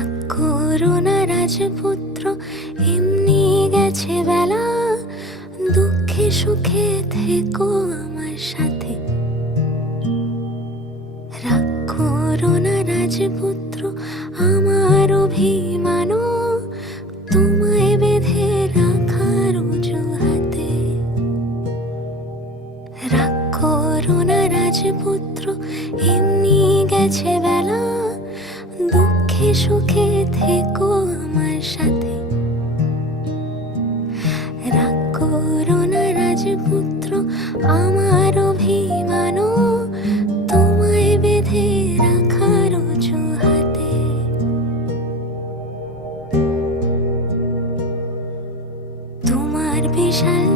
রাগ করো না রাজপুত্র, এমনি গেছে বেলা, দুঃখে সুখে থেকো আমার সাথে। রাগ করো না রাজপুত্র, আমার অভিমান তোমায় বেঁধে রাখার অজুহাতে। রাগ করো না রাজপুত্র, এমনি গেছে বেলা, দুঃখে সুখে থেকো আমার সাথে। রাগ করো না রাজপুত্র, আমার অভিমান তোমায় বেঁধে রাখার অজুহাতে। তোমার বিশাল